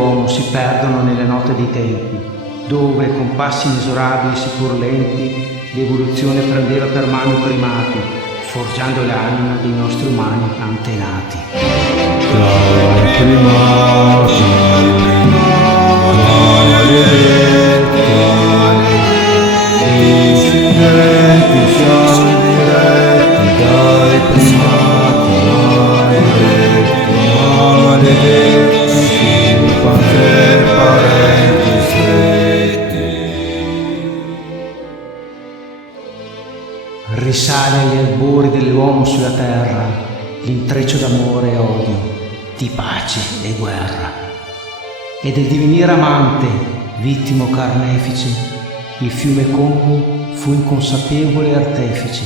dell'uomo si perdono nelle note dei tempi, dove con passi inesorabili seppur lenti l'evoluzione prendeva per mano i primati, forgiando l'anima dei nostri umani antenati. Dai primati, maledetti, discendenti siamo diretti dai primati, maledetti, scimpanzé parenti stretti. Risale agli albori dell'uomo sulla terra l'intreccio d'amore e odio, di pace e guerra. E del divenire amante, vittima o carnefice, il fiume Congo fu inconsapevole artefice,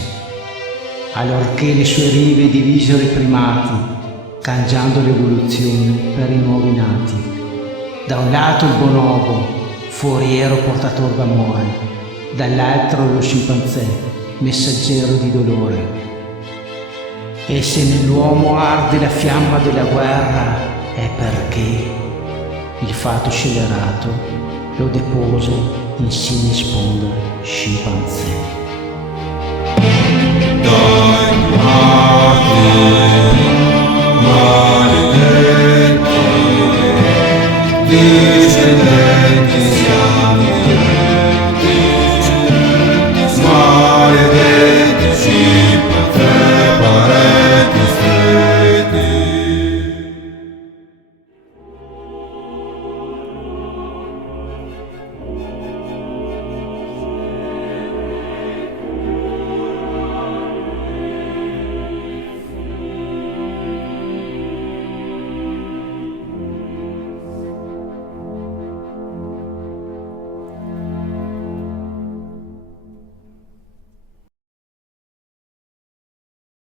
allorché le sue rive divisero i primati, cangiando l'evoluzione per i nuovi nati. Da un lato il bonobo, foriero portatore d'amore, dall'altro lo scimpanzé, messaggero di dolore. E se nell'uomo arde la fiamma della guerra, è perché il fato scellerato lo depose in sine sponda scimpanzé.